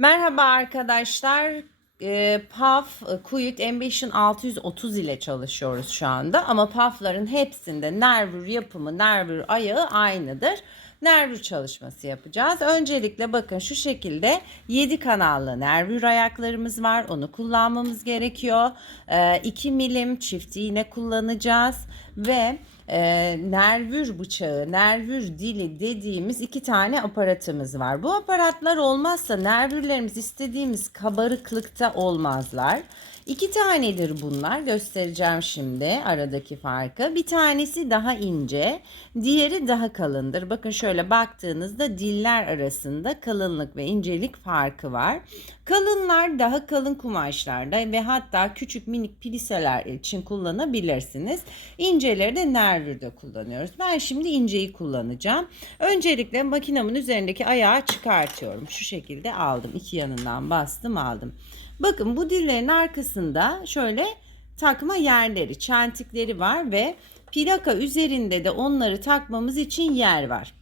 Merhaba arkadaşlar. E, PAF Quick Ambition 630 ile çalışıyoruz şu anda. Ama PAF'ların hepsinde nervür yapımı, nervür ayağı aynıdır. Nervür çalışması yapacağız. Öncelikle bakın şu şekilde 7 kanallı nervür ayaklarımız var. Onu kullanmamız gerekiyor. E, 2 milim çift iğne kullanacağız. Ve e, nervür bıçağı, nervür dili dediğimiz iki tane aparatımız var. Bu aparatlar olmazsa nervürlerimiz istediğimiz kabarıklıkta olmazlar. İki tanedir bunlar. Göstereceğim şimdi aradaki farkı. Bir tanesi daha ince, diğeri daha kalındır. Bakın şöyle baktığınızda diller arasında kalınlık ve incelik farkı var. Kalınlar daha kalın kumaşlarda ve hatta küçük minik pliseler için kullanabilirsiniz. İnceleri de nervürde kullanıyoruz. Ben şimdi inceyi kullanacağım. Öncelikle makinemin üzerindeki ayağı çıkartıyorum. Şu şekilde aldım. İki yanından bastım aldım. Bakın bu dillerin arkasında şöyle takma yerleri, çentikleri var ve plaka üzerinde de onları takmamız için yer var.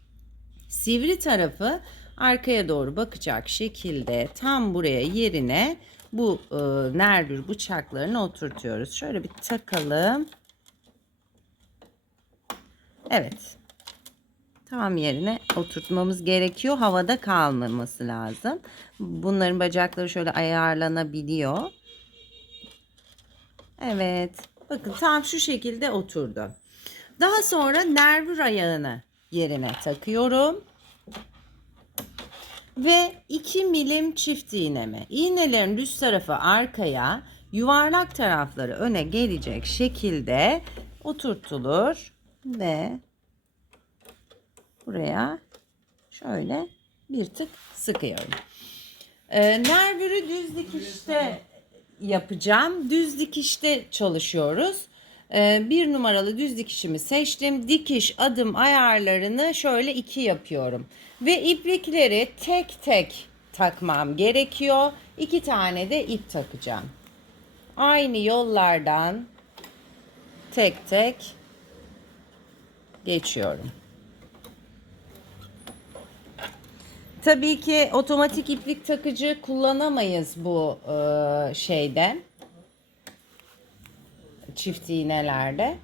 Sivri tarafı arkaya doğru bakacak şekilde tam buraya yerine bu e, nervür bıçaklarını oturtuyoruz. Şöyle bir takalım. Evet. Tam yerine oturtmamız gerekiyor. Havada kalmaması lazım. Bunların bacakları şöyle ayarlanabiliyor. Evet. Bakın tam şu şekilde oturdu. Daha sonra nervür ayağını yerine takıyorum. Ve 2 milim çift iğnemi. İğnelerin düz tarafı arkaya, yuvarlak tarafları öne gelecek şekilde oturtulur ve buraya şöyle bir tık sıkıyorum. Ee, nervürü düz dikişte yapacağım. Düz dikişte çalışıyoruz. Ee, bir numaralı düz dikişimi seçtim. Dikiş adım ayarlarını şöyle iki yapıyorum. Ve iplikleri tek tek takmam gerekiyor. İki tane de ip takacağım. Aynı yollardan tek tek geçiyorum. Tabii ki otomatik iplik takıcı kullanamayız bu e, şeyde. Çift iğnelerde.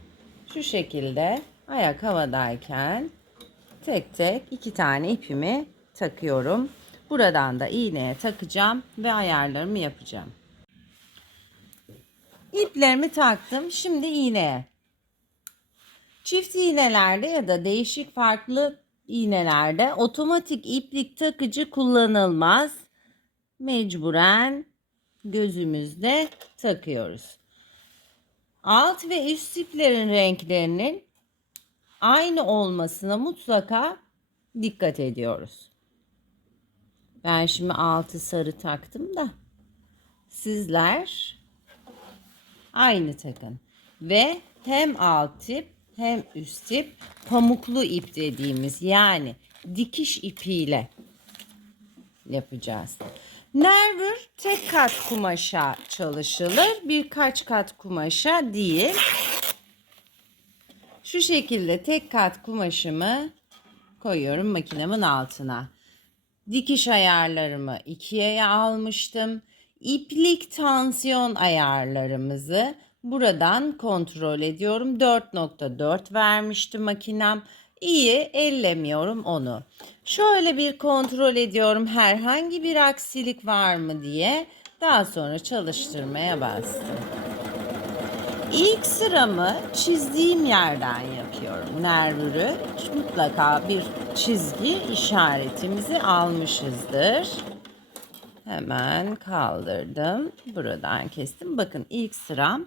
Şu şekilde ayak havadayken tek tek iki tane ipimi takıyorum. Buradan da iğneye takacağım ve ayarlarımı yapacağım. İplerimi taktım. Şimdi iğneye. Çift iğnelerde ya da değişik farklı iğnelerde otomatik iplik takıcı kullanılmaz. Mecburen gözümüzde takıyoruz. Alt ve üst iplerin renklerinin aynı olmasına mutlaka dikkat ediyoruz. Ben şimdi altı sarı taktım da sizler aynı takın ve hem alt ip hem üst ip pamuklu ip dediğimiz yani dikiş ipiyle yapacağız. Nervür tek kat kumaşa çalışılır. Birkaç kat kumaşa değil. Şu şekilde tek kat kumaşımı koyuyorum makinemin altına. Dikiş ayarlarımı ikiye almıştım. İplik tansiyon ayarlarımızı buradan kontrol ediyorum. 4.4 vermişti makinem. İyi ellemiyorum onu. Şöyle bir kontrol ediyorum herhangi bir aksilik var mı diye. Daha sonra çalıştırmaya bastım. İlk sıramı çizdiğim yerden yapıyorum. Nervürü mutlaka bir çizgi işaretimizi almışızdır. Hemen kaldırdım. Buradan kestim. Bakın ilk sıram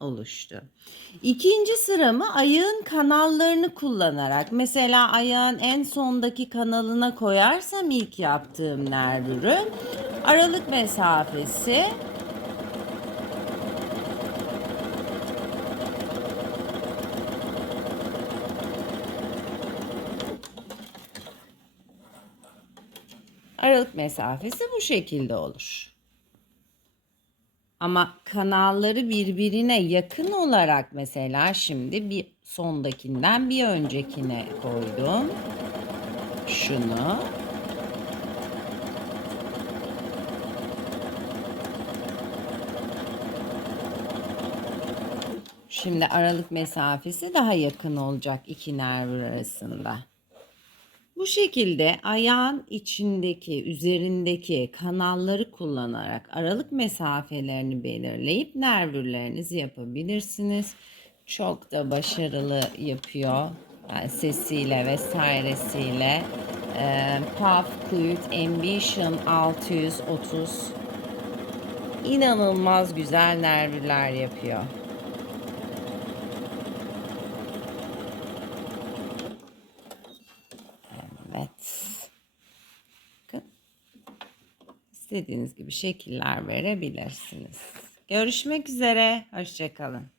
oluştu. İkinci sıramı ayağın kanallarını kullanarak mesela ayağın en sondaki kanalına koyarsam ilk yaptığım nervürü aralık mesafesi aralık mesafesi bu şekilde olur. Ama kanalları birbirine yakın olarak mesela şimdi bir sondakinden bir öncekine koydum. Şunu. Şimdi aralık mesafesi daha yakın olacak iki nerv arasında. Bu şekilde ayağın içindeki, üzerindeki kanalları kullanarak aralık mesafelerini belirleyip nervürlerinizi yapabilirsiniz. Çok da başarılı yapıyor. Yani sesiyle vesairesiyle. Ee, Puff Quilt Ambition 630 inanılmaz güzel nervüler yapıyor. Evet. Bakın. İstediğiniz gibi şekiller verebilirsiniz. Görüşmek üzere. Hoşçakalın.